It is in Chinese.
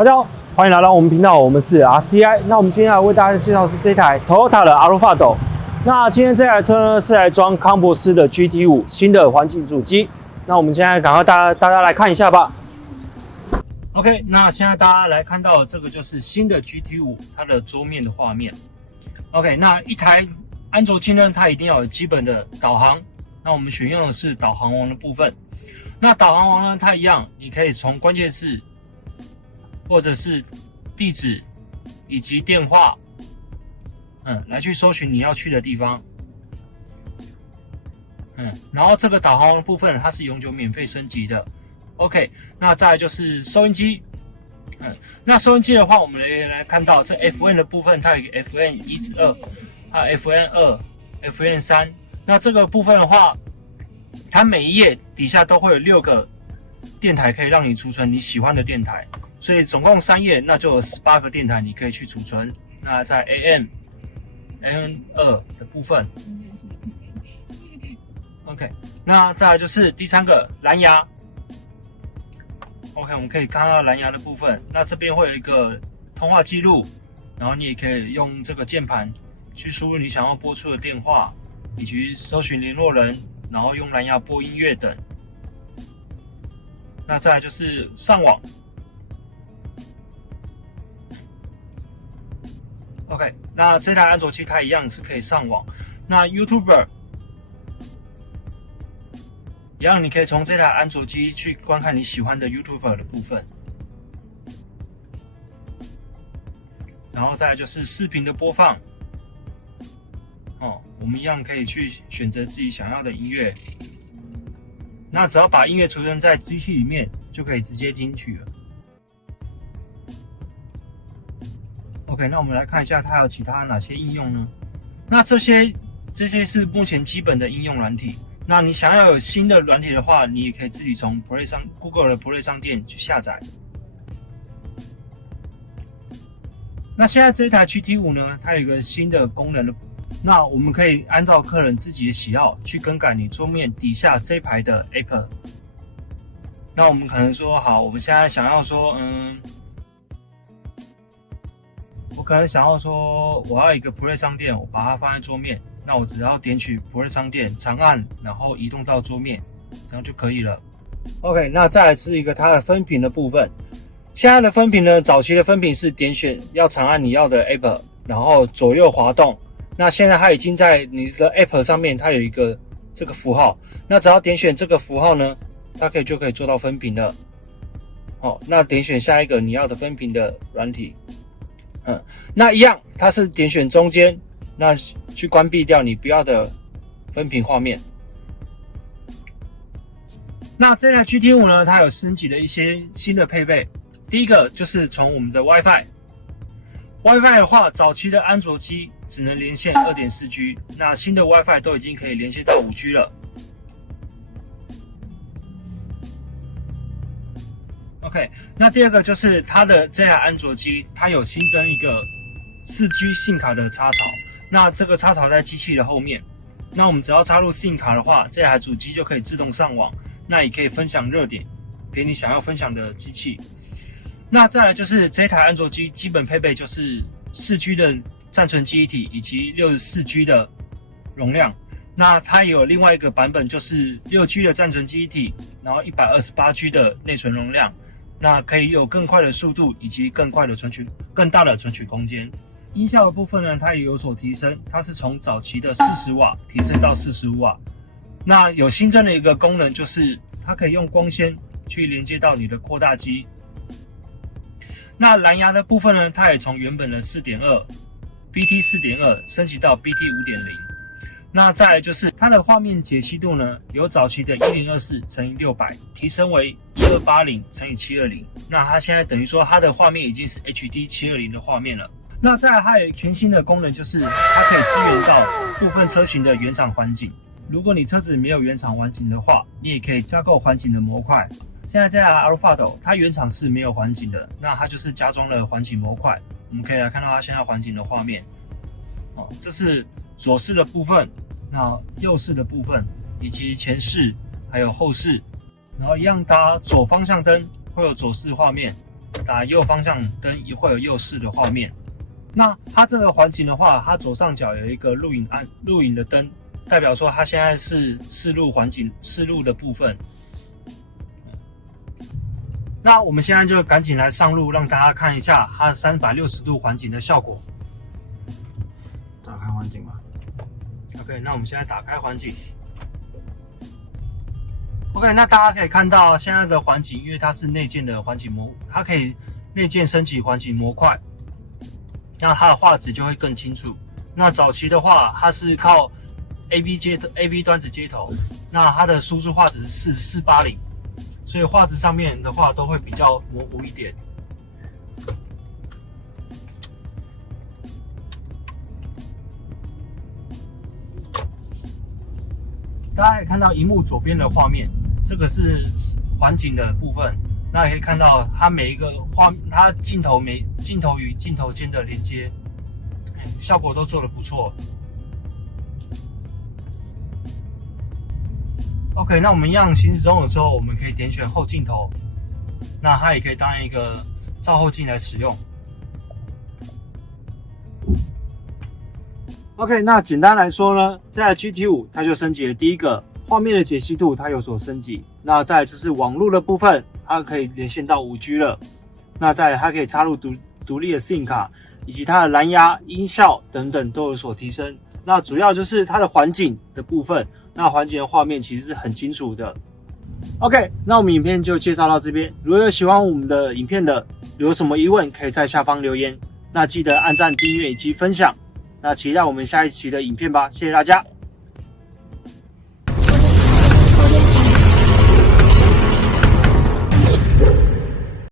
大家好，欢迎来到我们频道，我们是 RCI。那我们今天来为大家介绍的是这台 Toyota 的 Alphard。那今天这台车呢是来装康博斯的 GT5 新的环境主机。那我们现在赶快大家来看一下吧。OK， 那现在大家来看到的这个就是新的 GT5 它的桌面的画面。OK， 那一台安卓机呢，它一定要有基本的导航。那我们选用的是导航王的部分。那导航王呢，它一样，你可以从关键字或者是地址以及电话，来去搜寻你要去的地方。然后这个导航的部分它是永久免费升级的。OK， 那再来就是收音机。那收音机的话，我们来看到这 FM 的部分，它有一个 FM 1至2，还有 FM2、FM 3。那这个部分的话，它每一页底下都会有6个电台可以让你储存你喜欢的电台，所以总共3页，那就有18个电台你可以去储存。那在 AM、AM2 的部分 ，OK， 那再来就是第3个蓝牙。OK， 我们可以看到蓝牙的部分，那这边会有一个通话记录，然后你也可以用这个键盘去输入你想要拨出的电话，以及搜寻联络人，然后用蓝牙播音乐等。那再来就是上网。OK， 那这台安卓机它一样是可以上网。那 YouTuber 一样，你可以从这台安卓机去观看你喜欢的 YouTuber 的部分。然后再来就是视频的播放。我们一样可以去选择自己想要的音乐。那只要把音乐储存在机器里面，就可以直接听取了。OK， 那我们来看一下它有其他哪些应用呢？那这些是目前基本的应用软体。那你想要有新的软体的话，你也可以自己从 Google 的 Play 商店去下载。那现在这台 GT5 呢，它有一个新的功能的。那我们可以按照客人自己的喜好去更改你桌面底下这一排的 App。那我们可能说，好，我们现在想要说，我可能想要说，我要一个 Play 商店，我把它放在桌面。那我只要点取 Play 商店，长按，然后移动到桌面，这样就可以了。OK， 那再来是一个它的分屏的部分。现在的分屏呢，早期的分屏是点选要长按你要的 App， 然后左右滑动。那现在它已经在你的 App 上面，它有一个这个符号，那只要点选这个符号呢，它就可以做到分屏了。那点选下一个你要的分屏的软体，那一样，它是点选中间，那去关闭掉你不要的分屏画面。那这台 GT5 呢，它有升级了一些新的配备。第一个就是从我们的 WiFi 的话，早期的安卓机只能连线 2.4G， 那新的 WiFi 都已经可以连线到 5G 了。OK， 那第二个就是它的这台安卓机，它有新增一个 4G SIM 卡的插槽，那这个插槽在机器的后面，那我们只要插入 SIM 卡的话，这台主机就可以自动上网，那也可以分享热点给你想要分享的机器。那再来就是这台安卓机基本配备就是 4G 的暂存记忆体以及 64G 的容量。那它也有另外一个版本，就是 6G 的暂存记忆体，然后 128G 的内存容量，那可以有更快的速度以及更大的存取空间。音效的部分呢，它也有所提升，它是从早期的40瓦提升到45瓦。那有新增的一个功能，就是它可以用光纤去连接到你的扩大机。那蓝牙的部分呢，它也从原本的 4.2、BT 4.2 升级到 BT 5.0。那再来就是它的画面解析度呢，由早期的1024×600提升为1280×720。那它现在等于说它的画面已经是 HD 720的画面了。那再来它有全新的功能，就是它可以支援到部分车型的原厂环境。如果你车子没有原厂环境的话，你也可以加购环境的模块。现在这台 Alphard 它原厂是没有环景的，那它就是加装了环景模块。我们可以来看到它现在环景的画面。这是左视的部分，那右视的部分，以及前视还有后视，然后一样搭左方向灯会有左视画面，打右方向灯也会有右视的画面。那它这个环境的话，它左上角有一个录影的灯，代表说它现在是视路环境视路的部分。那我们现在就赶紧来上路，让大家看一下它360度环景的效果。打开环境吧。OK， 那我们现在打开环景。OK， 那大家可以看到现在的环景，因为它是内建的环景模，它可以内建升级环景模块，那它的画质就会更清楚。那早期的话，它是靠 AV 端子接头，那它的输出画质是480。所以画质上面的话都会比较模糊一点。大家可以看到荧幕左边的画面，这个是环景的部分。那也可以看到它每一个它镜头与镜头间的连接，效果都做得不错。OK， 那我们一样行驶中的时候，我们可以点选后镜头，那它也可以当一个照后镜来使用。OK， 那简单来说呢，在 GT5 它就升级了第一个画面的解析度，它有所升级。那再来就是网络的部分，它可以连线到5G 了。那再来它可以插入独立的 SIM 卡，以及它的蓝牙、音效等等都有所提升。那主要就是它的环境的部分。那环境的画面其实是很清楚的。OK， 那我们影片就介绍到这边。如果有喜欢我们的影片的，有什么疑问可以在下方留言。那记得按赞、订阅以及分享。那期待我们下一期的影片吧，谢谢大家。